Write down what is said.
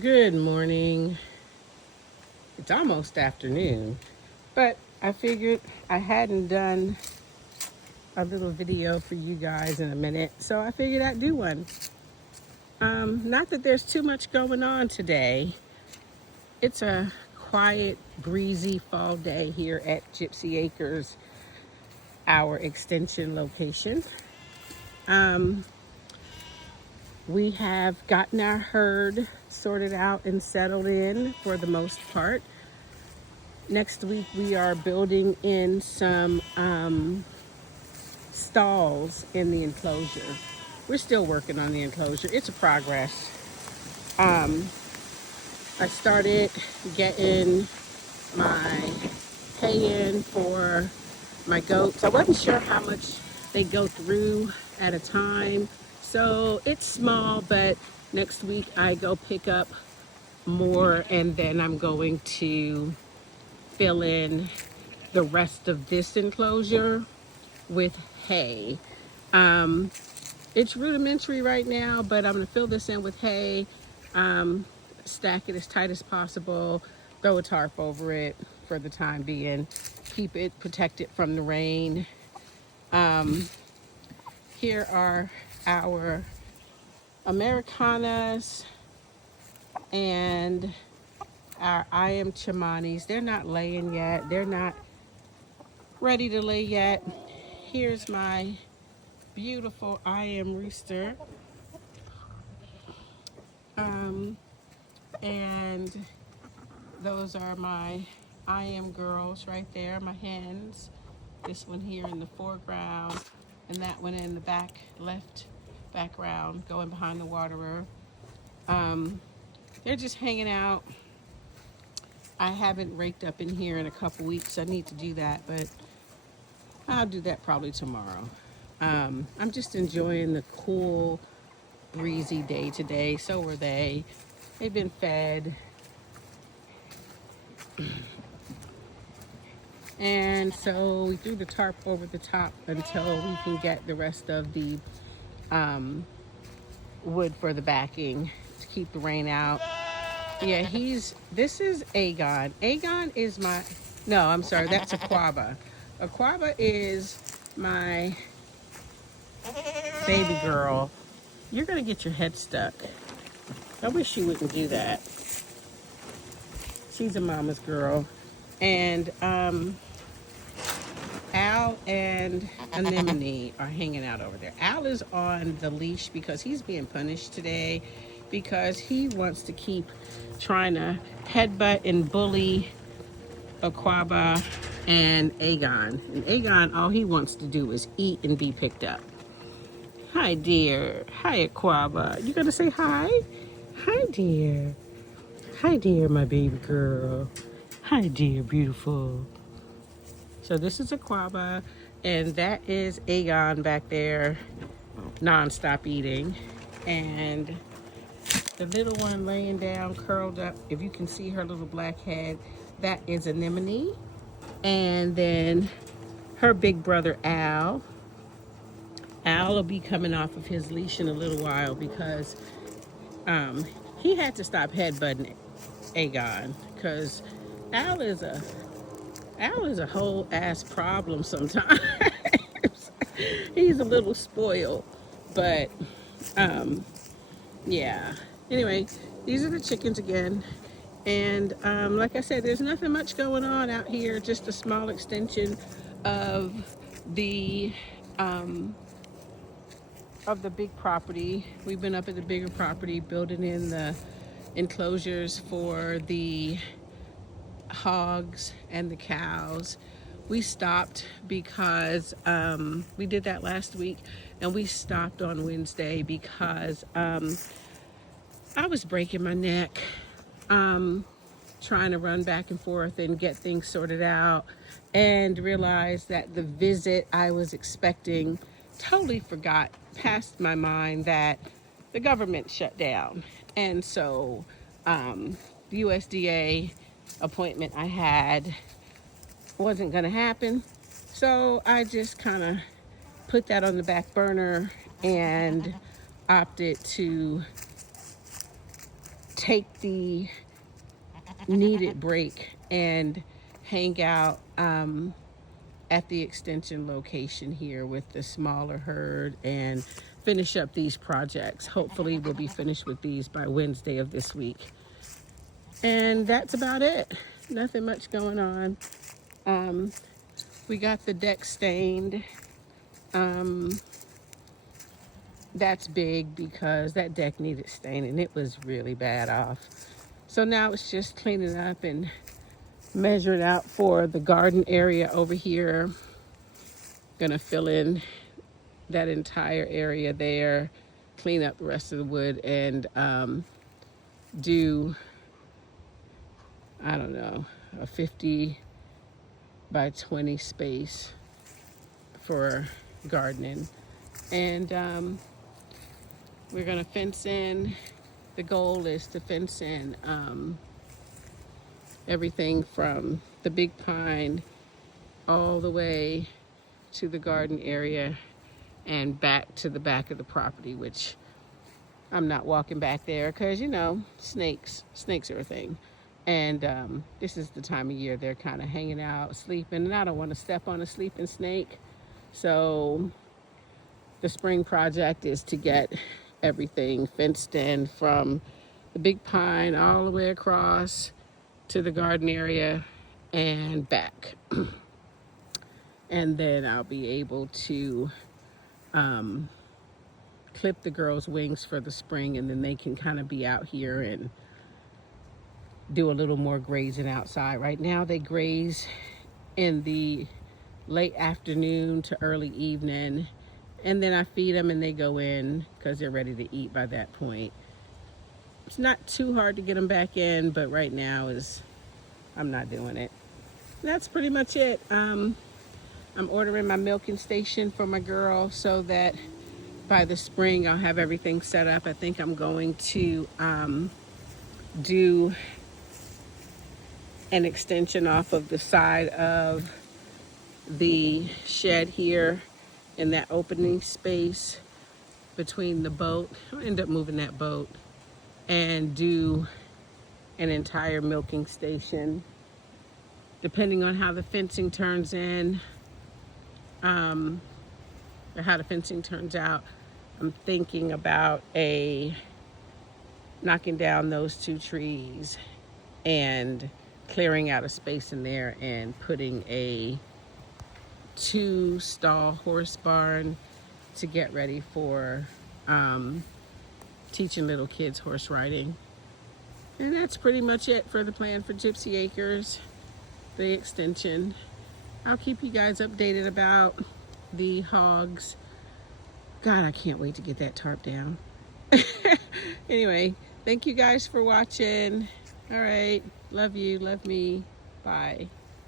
Good morning. It's almost afternoon, but I figured I hadn't done a little video for you guys in a minute, so I figured I'd do one. Not that there's too much going on today. It's a quiet, breezy fall day here at Gypsy Acres, our extension location. Um, we have gotten our herd sorted out and settled in for the most part. Next week we are building in some stalls in the enclosure. We're still working on the enclosure. It's a progress. Um, I started getting my hay in for my goats. I wasn't sure how much they go through at a time. So it's small, but next week I go pick up more and then I'm going to fill in the rest of this enclosure with hay. Um, it's rudimentary right now, but I'm gonna fill this in with hay, um, stack it as tight as possible, throw a tarp over it for the time being, keep it protected from the rain. Um, Here are our Americanas and our I am Chamanis. They're not laying yet. They're not ready to lay yet. Here's my beautiful I am rooster. Um, and those are my I am girls right there, my hens. This one here in the foreground, and that one in the back left background, going behind the waterer. Um, they're just hanging out. I haven't raked up in here in a couple weeks. I need to do that, but I'll do that probably tomorrow. I'm just enjoying the cool, breezy day today. So are they. They've been fed. And so we threw the tarp over the top until we can get the rest of the um, wood for the backing to keep the rain out. Yeah, this is Aegon. Aegon is no, I'm sorry, that's Aquaba. Aquaba is my baby girl. You're gonna get your head stuck. I wish you wouldn't do that. She's a mama's girl. And Al and Anemone are hanging out over there. Al is on the leash because he's being punished today because he wants to keep trying to headbutt and bully Aquaba and Aegon. And Aegon, all he wants to do is eat and be picked up. Hi, dear. Hi, Aquaba. You gonna say hi? Hi, dear. Hi, dear, my baby girl. Hi, dear, beautiful. So this is Aquaba, and that is Aegon back there, non-stop eating. And the little one laying down, curled up, if you can see her little black head, that is Anemone. And then her big brother, Al. Al will be coming off of his leash in a little while because um, he had to stop headbutting Aegon because Al is a Al is a whole ass problem sometimes. He's a little spoiled, but yeah. Anyway, these are the chickens again. And like I said, there's nothing much going on out here, just a small extension of the um, big property. We've been up at the bigger property building in the enclosures for the hogs and the cows. We stopped because we did that last week, and we stopped on Wednesday because I was breaking my neck trying to run back and forth and get things sorted out, and realized that the visit I was expecting totally forgot past my mind that the government shut down. And so the USDA appointment I had wasn't going to happen. So I just kind of put that on the back burner and opted take the needed break and hang out at the extension location here with the smaller herd and finish up these projects. Hopefully we'll be finished with these by Wednesday of this week. And that's about it. Nothing much going on. We got the deck stained. That's big because that deck needed staining. It was really bad off. So now it's just cleaning up and measuring out for the garden area over here. Gonna fill in that entire area there, clean up the rest of the wood, and do, I don't know, a 50 by 20 space for gardening. And we're gonna fence in. The goal is to fence in everything from the big pine all the way to the garden area and back to the back of the property, which I'm not walking back there because, you know, snakes are a thing. And this is the time of year they're kind of hanging out, sleeping, and I don't want to step on a sleeping snake. So the spring project is to get everything fenced in from the big pine all the way across to the garden area and back. And then I'll be able to clip the girls' wings for the spring, and then they can kind of be out here and do a little more grazing outside. Right now they graze in the late afternoon to early evening, and then I feed them and they go in because they're ready to eat by that point. It's not too hard to get them back in, but right now I'm not doing it. That's pretty much it. I'm ordering my milking station for my girl so that by the spring I'll have everything set up. I think I'm going to do an extension off of the side of the shed here in that opening space between the boat. I'll end up moving that boat and do an entire milking station depending on how the fencing turns in, or how the fencing turns out. I'm thinking about knocking down those 2 trees and clearing out a space in there and putting a 2-stall horse barn to get ready for teaching little kids horse riding. And that's pretty much it for the plan for Gypsy Acres, the extension. I'll keep you guys updated about the hogs. God, I can't wait to get that tarp down. Anyway, thank you guys for watching. All right, love you, love me, bye.